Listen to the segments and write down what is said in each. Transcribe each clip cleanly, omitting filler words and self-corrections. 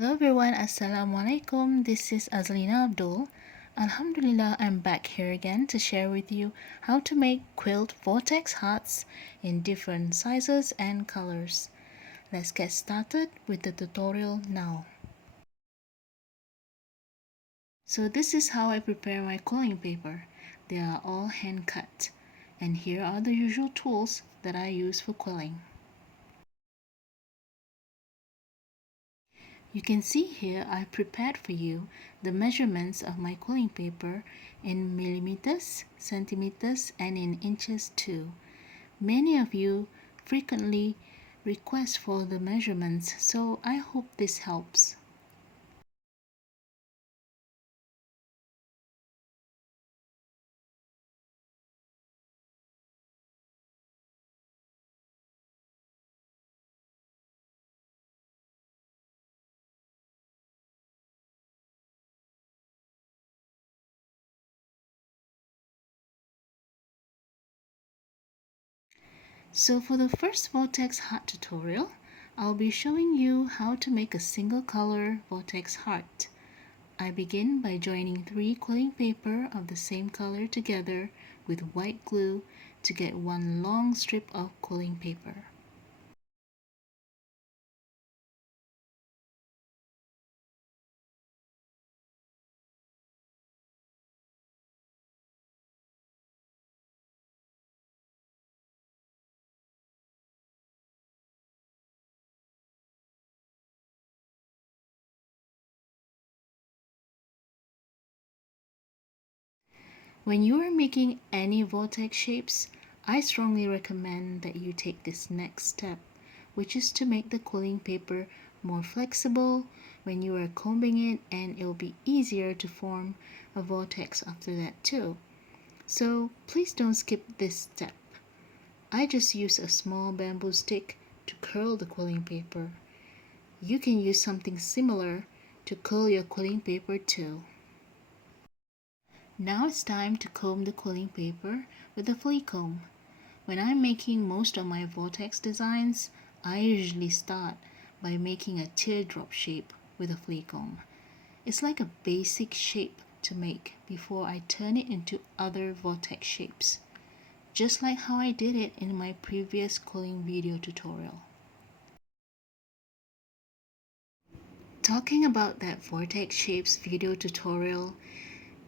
Hello everyone, Assalamualaikum. This is Azlina Abdul. Alhamdulillah, I'm back here again to share with you how to make quilt vortex hearts in different sizes and colors. Let's get started with the tutorial now. So this is how I prepare my quilling paper. They are all hand cut. And here are the usual tools that I use for quilling. You can see here I prepared for you the measurements of my quilling paper in millimeters, centimeters, and in inches too. Many of you frequently request for the measurements, so I hope this helps. So for the first Vortex heart tutorial, I'll be showing you how to make a single color Vortex heart. I begin by joining 3 quilling paper of the same color together with white glue to get one long strip of quilling paper. When you are making any vortex shapes, I strongly recommend that you take this next step, which is to make the quilling paper more flexible when you are combing it, and it'll be easier to form a vortex after that too. So please don't skip this step. I just use a small bamboo stick to curl the quilling paper. You can use something similar to curl your quilling paper too. Now it's time to comb the quilling paper with a flea comb. When I'm making most of my vortex designs, I usually start by making a teardrop shape with a flea comb. It's like a basic shape to make before I turn it into other vortex shapes, just like how I did it in my previous quilling video tutorial. Talking about that vortex shapes video tutorial,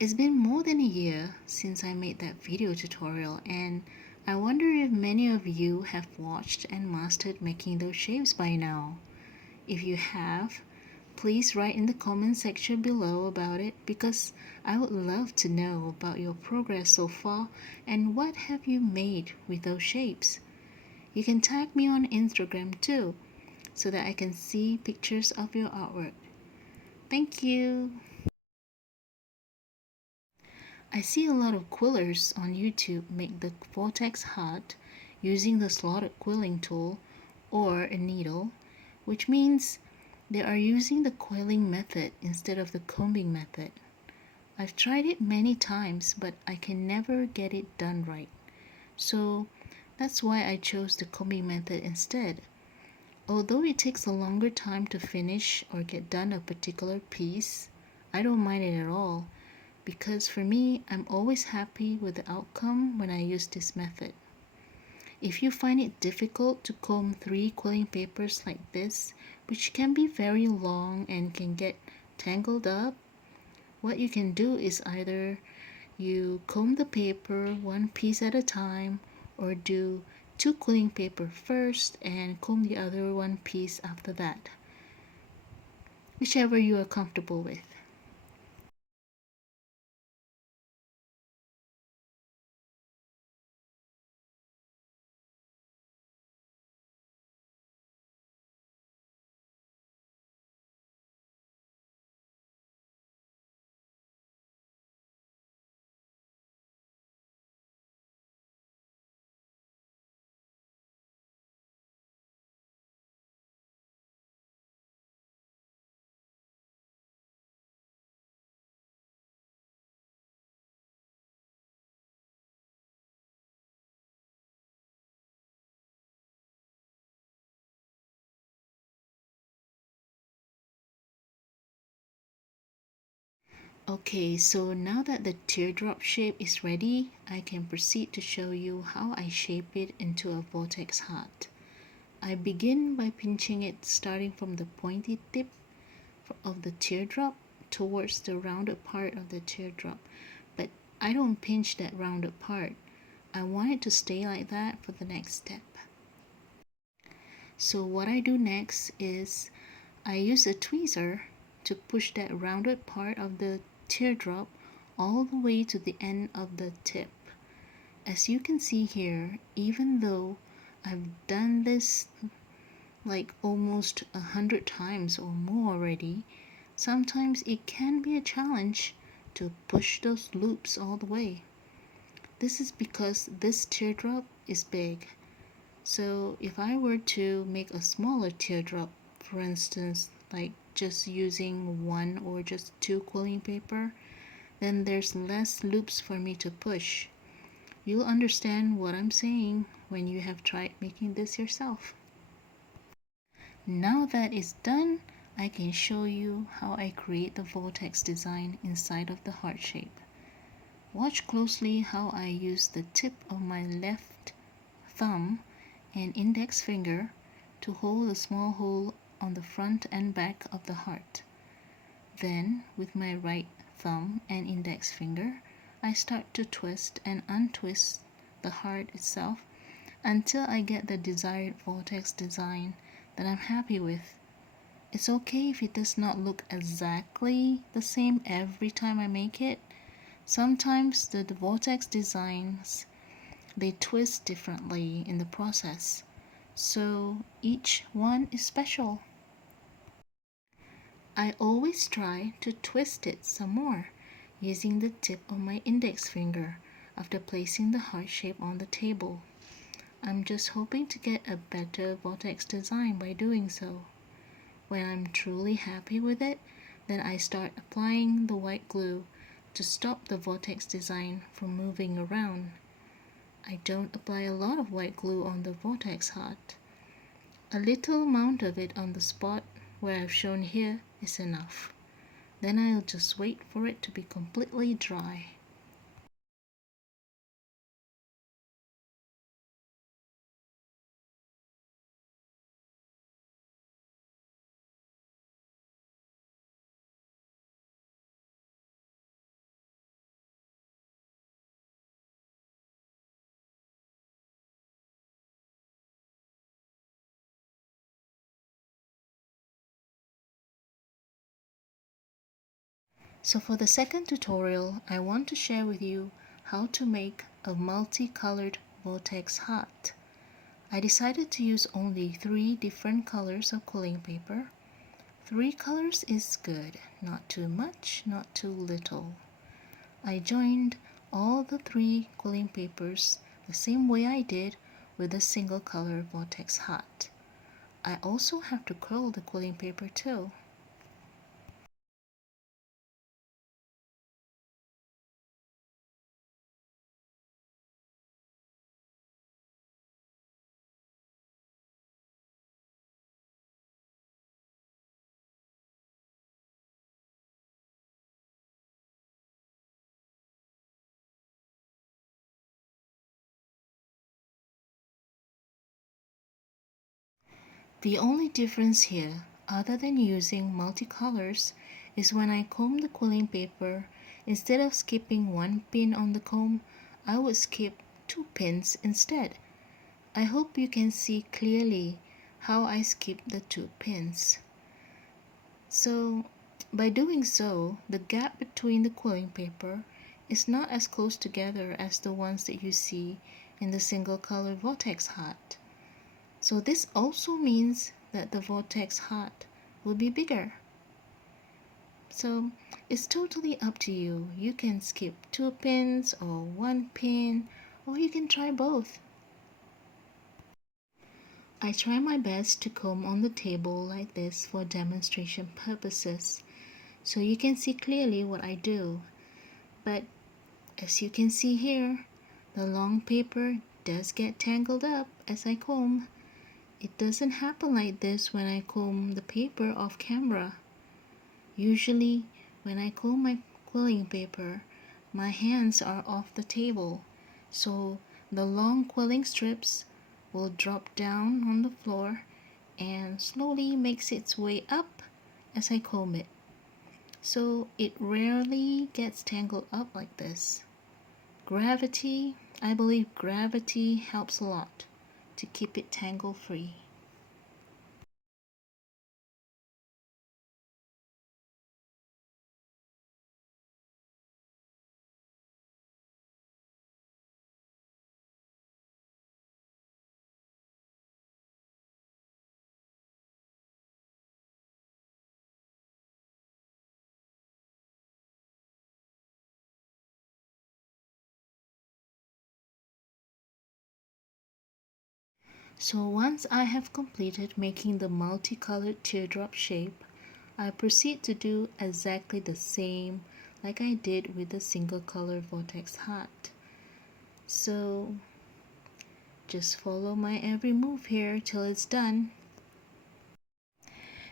it's been more than a year since I made that video tutorial, and I wonder if many of you have watched and mastered making those shapes by now. If you have, please write in the comment section below about it, because I would love to know about your progress so far and what have you made with those shapes. You can tag me on Instagram too, so that I can see pictures of your artwork. Thank you! I see a lot of quillers on YouTube make the vortex heart using the slotted quilling tool or a needle, which means they are using the quilling method instead of the combing method. I've tried it many times, but I can never get it done right. So that's why I chose the combing method instead. Although it takes a longer time to finish or get done a particular piece, I don't mind it at all, because for me, I'm always happy with the outcome when I use this method. If you find it difficult to comb 3 quilling papers like this, which can be very long and can get tangled up, what you can do is either you comb the paper one piece at a time, or do 2 quilling paper first and comb the other one piece after that, whichever you are comfortable with. Okay, so now that the teardrop shape is ready, I can proceed to show you how I shape it into a vortex heart. I begin by pinching it starting from the pointy tip of the teardrop towards the rounded part of the teardrop. But I don't pinch that rounded part. I want it to stay like that for the next step. So what I do next is I use a tweezer to push that rounded part of the teardrop all the way to the end of the tip. As you can see here, even though I've done this like almost 100 times or more already, sometimes it can be a challenge to push those loops all the way. This is because this teardrop is big. So if I were to make a smaller teardrop, for instance, like just using one or just two quilling paper, then there's less loops for me to push. You'll understand what I'm saying when you have tried making this yourself. Now that it's done, I can show you how I create the vortex design inside of the heart shape. Watch closely how I use the tip of my left thumb and index finger to hold a small hole on the front and back of the heart. Then, with my right thumb and index finger, I start to twist and untwist the heart itself until I get the desired vortex design that I'm happy with. It's okay if it does not look exactly the same every time I make it. Sometimes the vortex designs they twist differently in the process, so each one is special. I always try to twist it some more using the tip of my index finger after placing the heart shape on the table. I'm just hoping to get a better vortex design by doing so. When I'm truly happy with it, then I start applying the white glue to stop the vortex design from moving around. I don't apply a lot of white glue on the vortex heart. A little amount of it on the spot where I've shown here is enough. Then I'll just wait for it to be completely dry. So for the second tutorial, I want to share with you how to make a multicolored vortex heart. I decided to use only 3 different colors of quilling paper. 3 colors is good, not too much, not too little. I joined all the 3 quilling papers the same way I did with a single color vortex heart. I also have to curl the quilling paper too. The only difference here, other than using multicolors, is when I comb the quilling paper, instead of skipping 1 pin on the comb, I would skip 2 pins instead. I hope you can see clearly how I skip the 2 pins. So, by doing so, the gap between the quilling paper is not as close together as the ones that you see in the single color vortex heart. So this also means that the vortex heart will be bigger. So it's totally up to you. You can skip 2 pins or 1 pin, or you can try both. I try my best to comb on the table like this for demonstration purposes, so you can see clearly what I do. But as you can see here, the long paper does get tangled up as I comb. It doesn't happen like this when I comb the paper off camera. Usually, when I comb my quilling paper, my hands are off the table, so the long quilling strips will drop down on the floor and slowly makes its way up as I comb it. So it rarely gets tangled up like this. Gravity, I believe gravity helps a lot to keep it tangle free. So once I have completed making the multicolored teardrop shape, I proceed to do exactly the same like I did with the single color vortex heart. So just follow my every move here till it's done.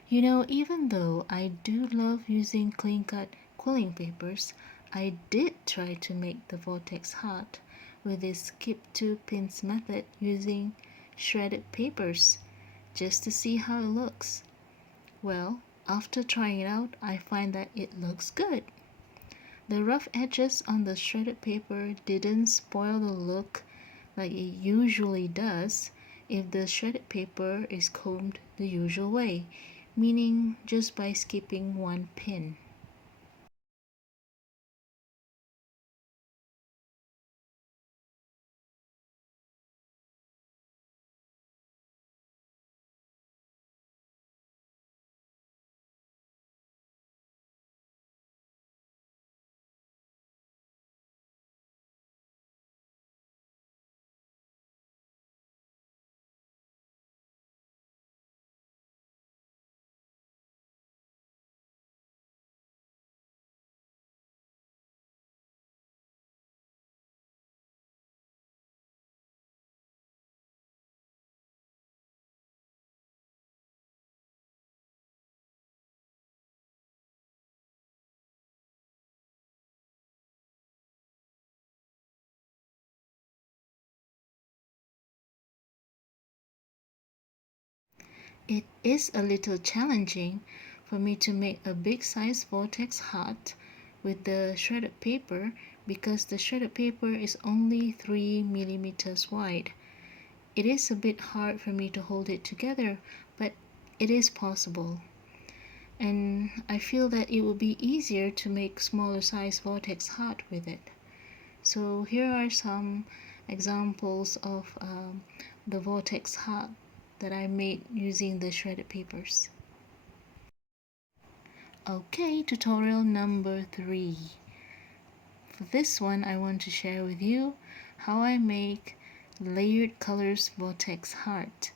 You know, even though I do love using clean cut quilling papers, I did try to make the vortex heart with this skip to pins method using shredded papers just to see how it looks. Well, after trying it out, I find that it looks good. The rough edges on the shredded paper didn't spoil the look like it usually does if the shredded paper is combed the usual way, meaning just by skipping one pin. It is a little challenging for me to make a big size vortex heart with the shredded paper because the shredded paper is only 3 millimeters wide. It is a bit hard for me to hold it together, but it is possible. And I feel that it would be easier to make smaller size vortex heart with it. So here are some examples of the vortex heart that I made using the shredded papers. Okay, tutorial number 3. For this one, I want to share with you how I make layered colors vortex heart.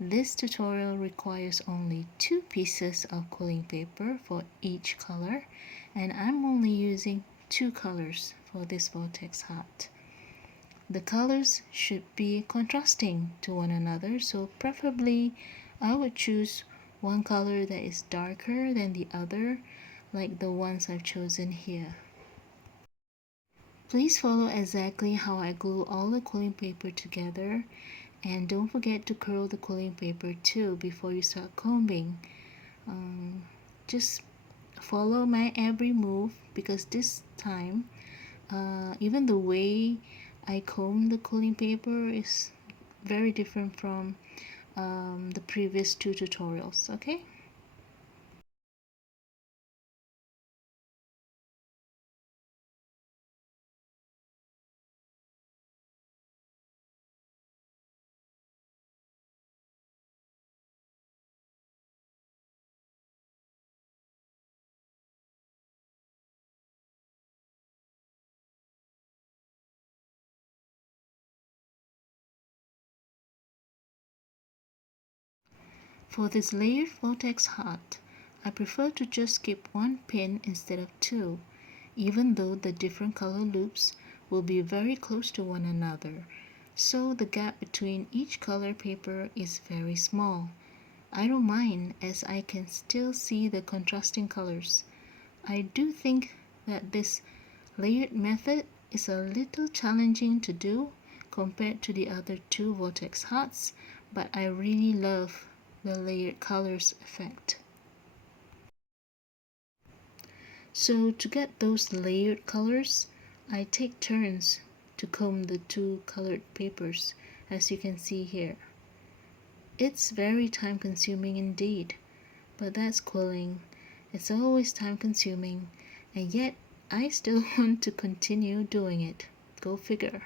This tutorial requires only 2 pieces of quilling paper for each color, and I'm only using 2 colors for this vortex heart. The colors should be contrasting to one another, so preferably I would choose one color that is darker than the other, like the ones I've chosen here. Please follow exactly how I glue all the quilling paper together, and don't forget to curl the quilling paper too before you start combing. Just follow my every move because this time even the way I comb the quilling paper is very different from the previous 2 tutorials, okay? For this layered vortex heart, I prefer to just skip one pin instead of 2, even though the different color loops will be very close to one another, so the gap between each color paper is very small. I don't mind as I can still see the contrasting colors. I do think that this layered method is a little challenging to do compared to the other two vortex hearts, but I really love the layered colors effect. So to get those layered colors, I take turns to comb the two colored papers, as you can see here. It's very time consuming indeed, but that's quilling. It's always time consuming, and yet I still want to continue doing it. Go figure.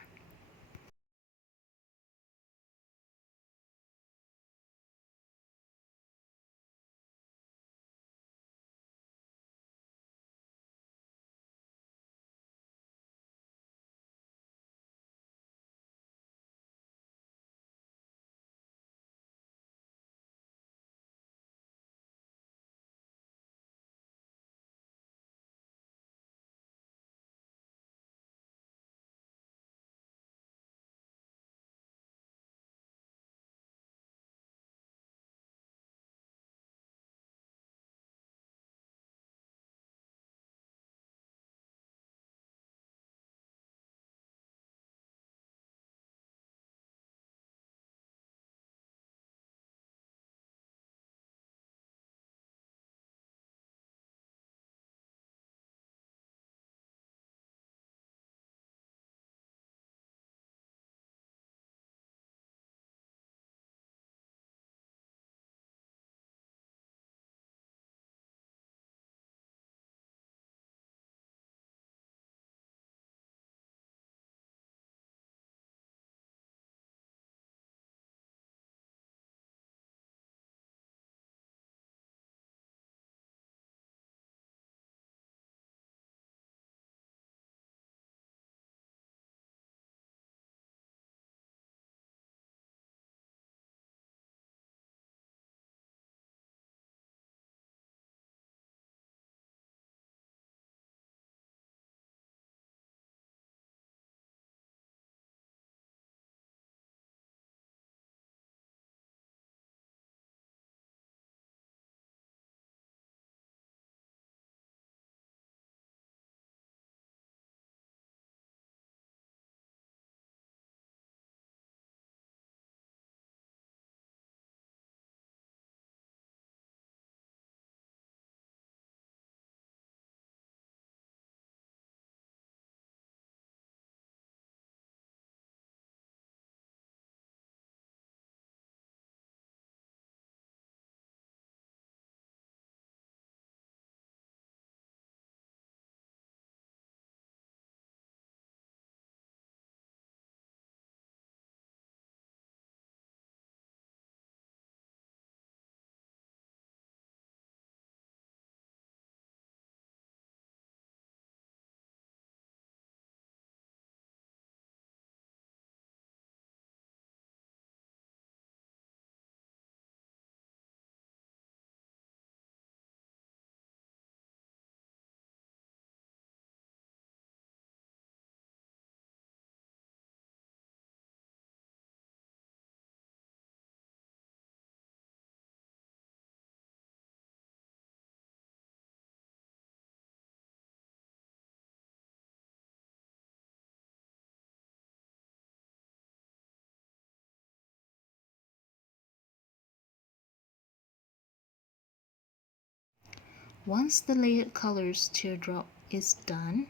Once the layered colors teardrop is done,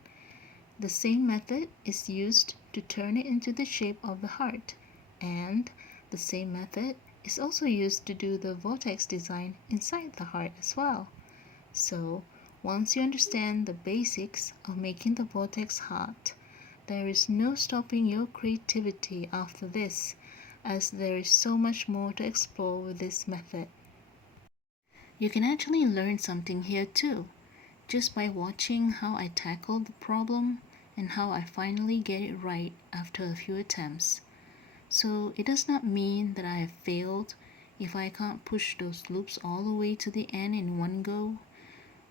the same method is used to turn it into the shape of the heart, and the same method is also used to do the vortex design inside the heart as well. So, once you understand the basics of making the vortex heart, there is no stopping your creativity after this, as there is so much more to explore with this method. You can actually learn something here too, just by watching how I tackle the problem and how I finally get it right after a few attempts. So it does not mean that I have failed if I can't push those loops all the way to the end in one go.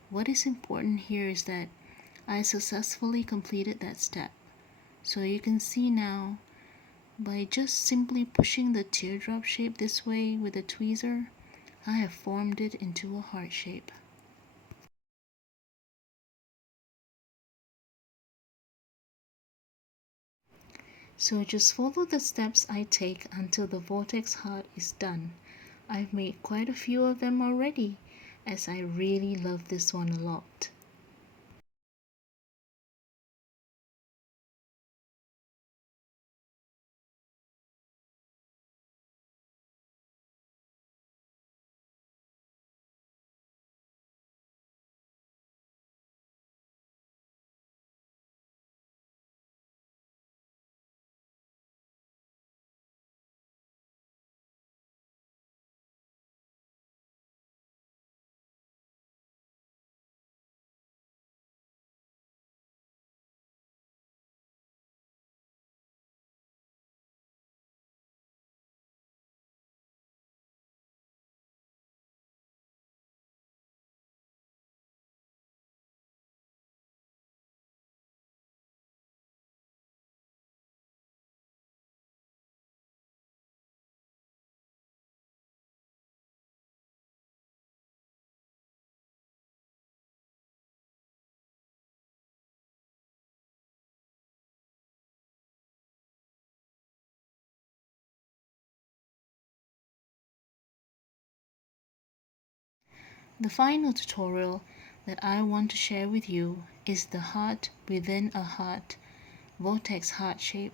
What is important here is that I successfully completed that step. So you can see now, by just simply pushing the teardrop shape this way with a tweezer, I have formed it into a heart shape. So just follow the steps I take until the vortex heart is done. I've made quite a few of them already, as I really love this one a lot. The final tutorial that I want to share with you is the heart within a heart vortex heart shape,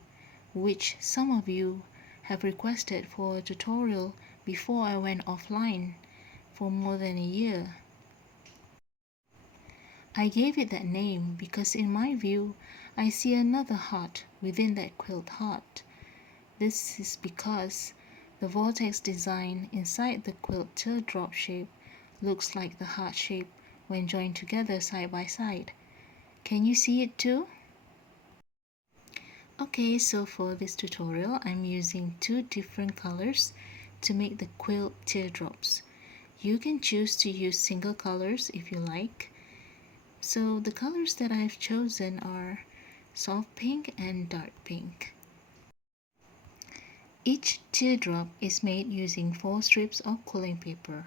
which some of you have requested for a tutorial before I went offline for more than a year. I gave it that name because in my view I see another heart within that quilt heart. This is because the vortex design inside the quilt teardrop shape looks like the heart shape when joined together side by side. Can you see it too? Okay, so for this tutorial I'm using two different colors to make the quilt teardrops. You can choose to use single colors if you like. So the colors that I've chosen are soft pink and dark pink. Each teardrop is made using 4 strips of quilling paper.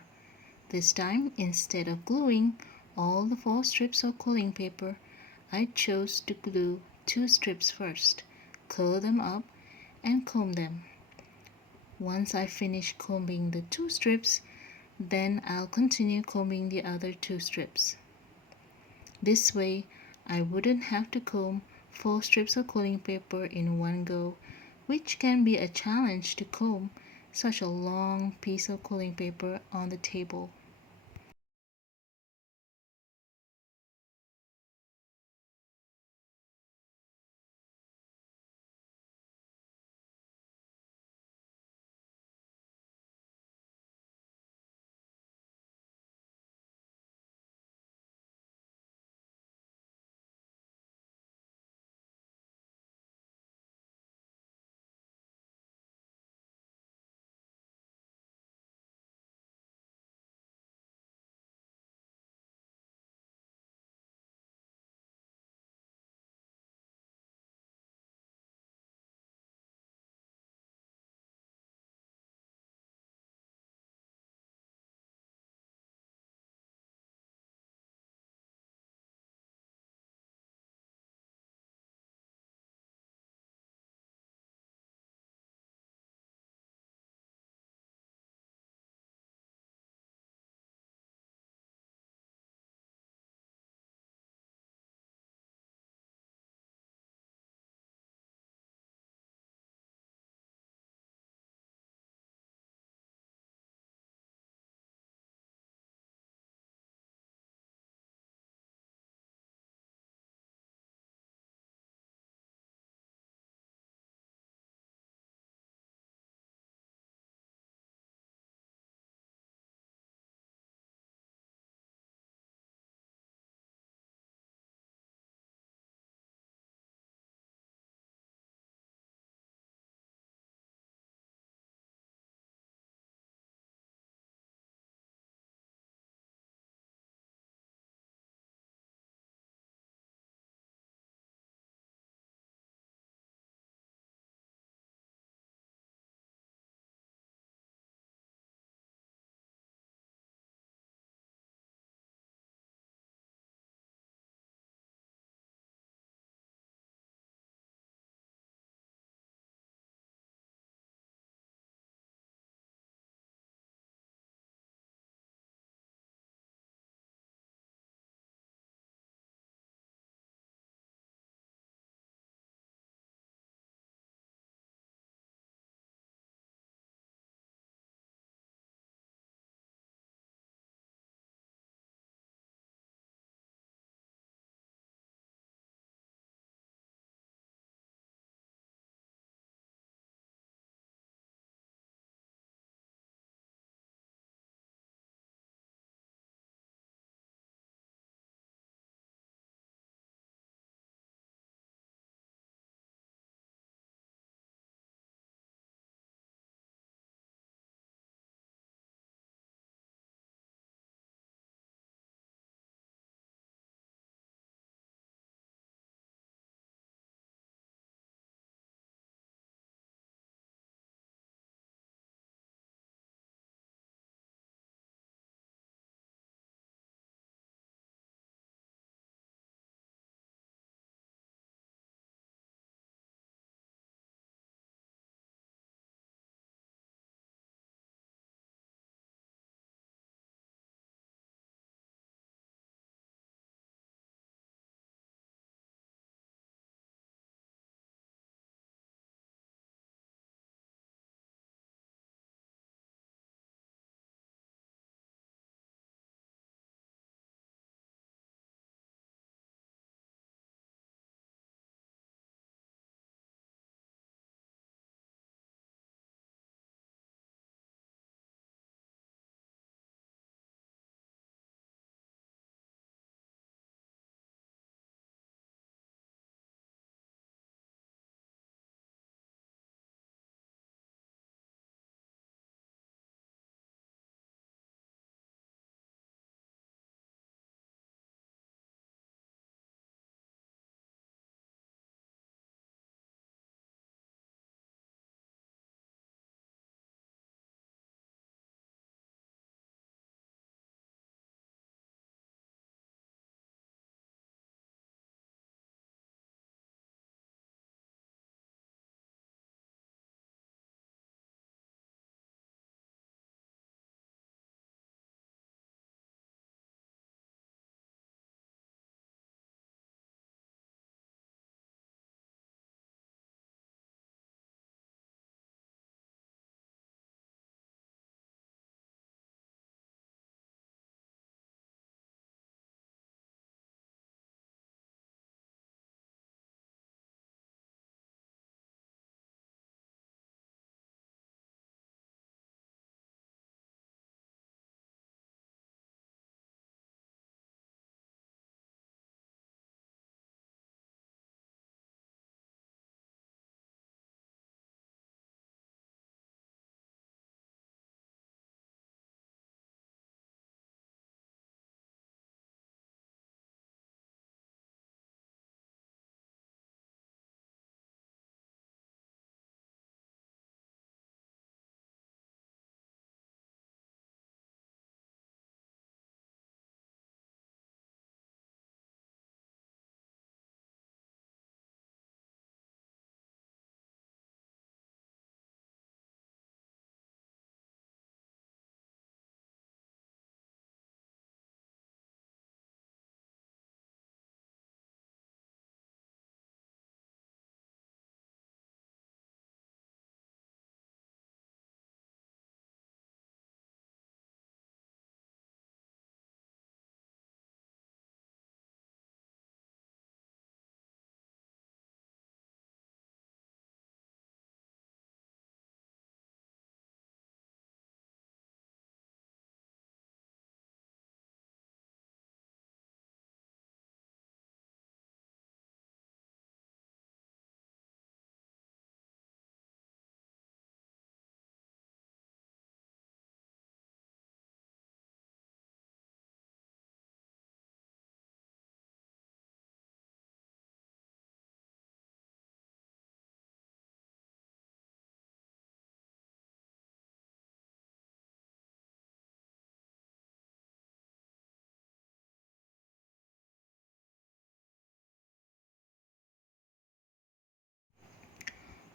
This time, instead of gluing all the 4 strips of quilling paper, I chose to glue 2 strips first, curl them up, and comb them. Once I finish combing the 2 strips, then I'll continue combing the other 2 strips. This way, I wouldn't have to comb 4 strips of quilling paper in one go, which can be a challenge to comb such a long piece of quilling paper on the table.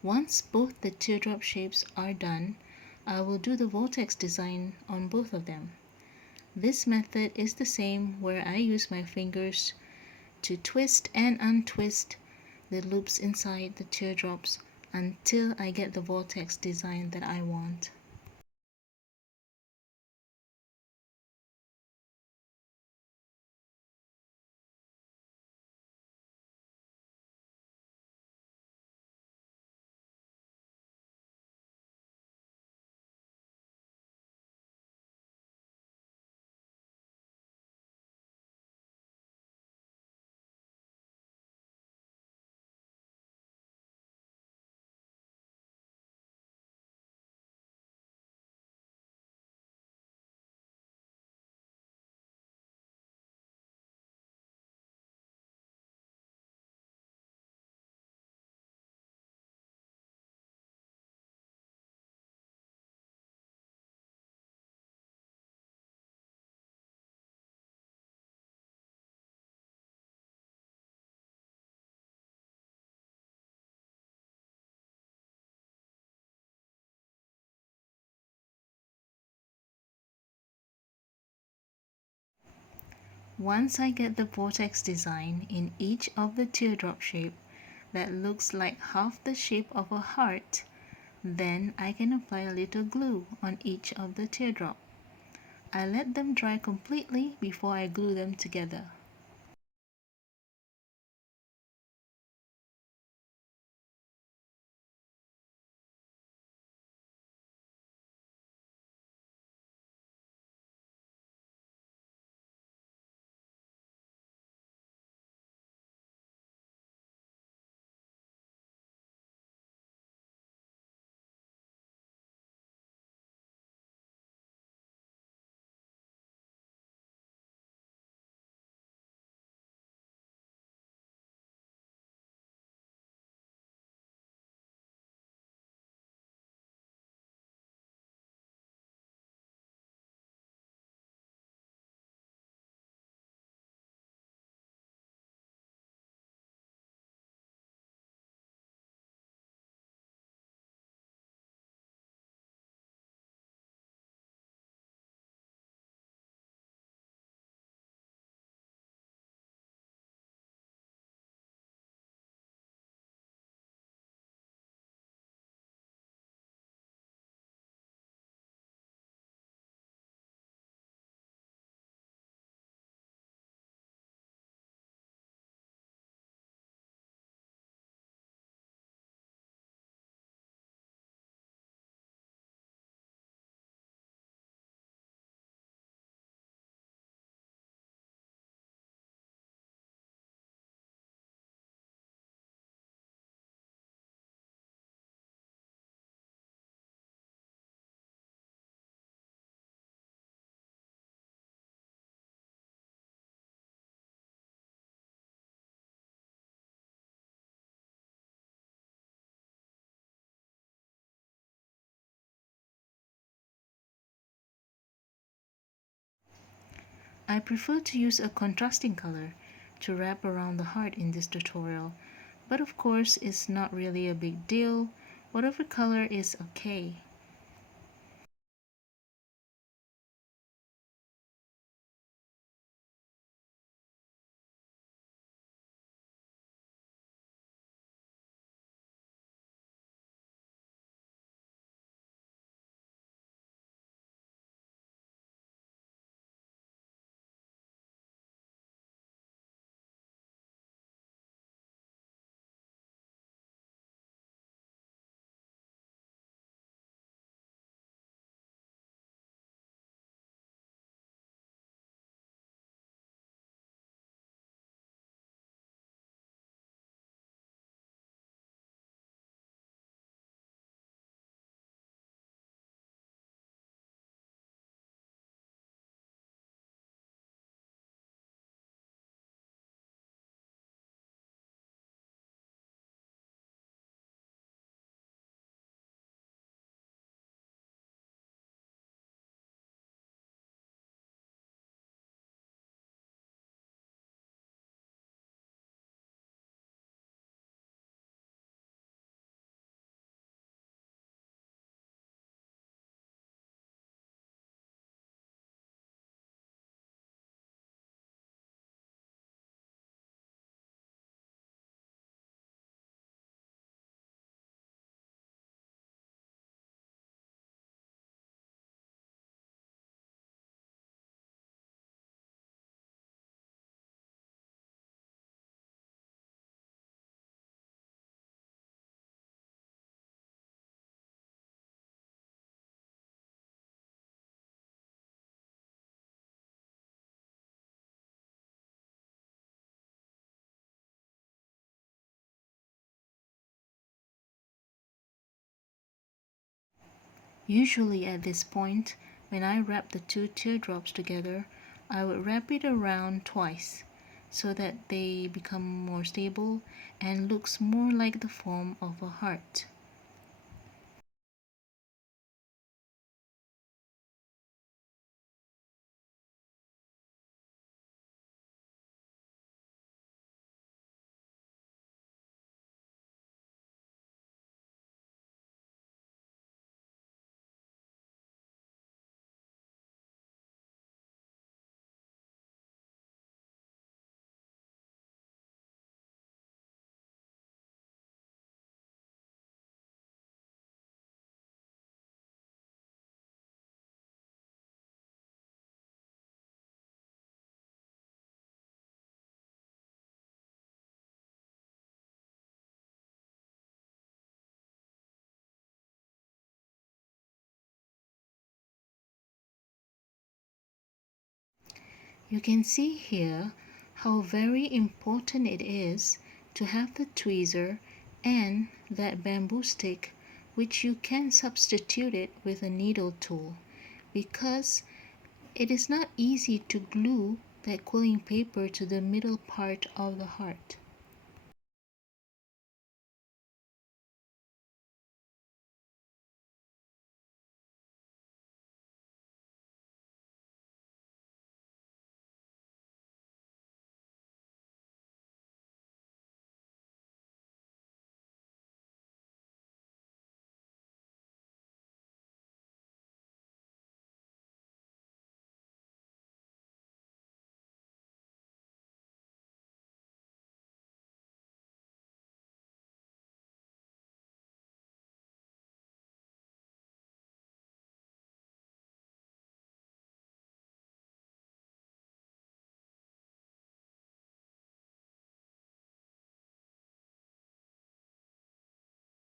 Once both the teardrop shapes are done, I will do the vortex design on both of them. This method is the same where I use my fingers to twist and untwist the loops inside the teardrops until I get the vortex design that I want. Once I get the vortex design in each of the teardrop shape that looks like half the shape of a heart, then I can apply a little glue on each of the teardrop. I let them dry completely before I glue them together. I prefer to use a contrasting color to wrap around the heart in this tutorial, but of course it's not really a big deal. Whatever color is okay. Usually at this point, when I wrap the two teardrops together, I would wrap it around twice so that they become more stable and looks more like the form of a heart. You can see here how very important it is to have the tweezer and that bamboo stick, which you can substitute it with a needle tool, because it is not easy to glue that quilling paper to the middle part of the heart.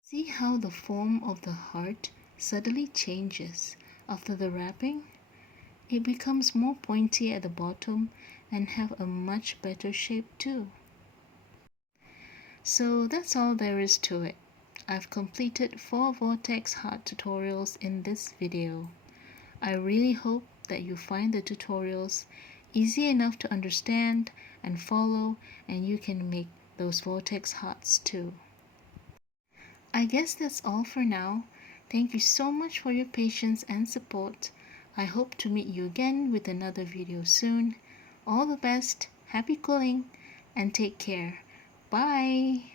See how the form of the heart suddenly changes after the wrapping? It becomes more pointy at the bottom and have a much better shape too. So that's all there is to it. I've completed 4 Vortex heart tutorials in this video. I really hope that you find the tutorials easy enough to understand and follow, and you can make those Vortex hearts too. I guess that's all for now. Thank you so much for your patience and support. I hope to meet you again with another video soon. All the best, happy quilling, and take care. Bye!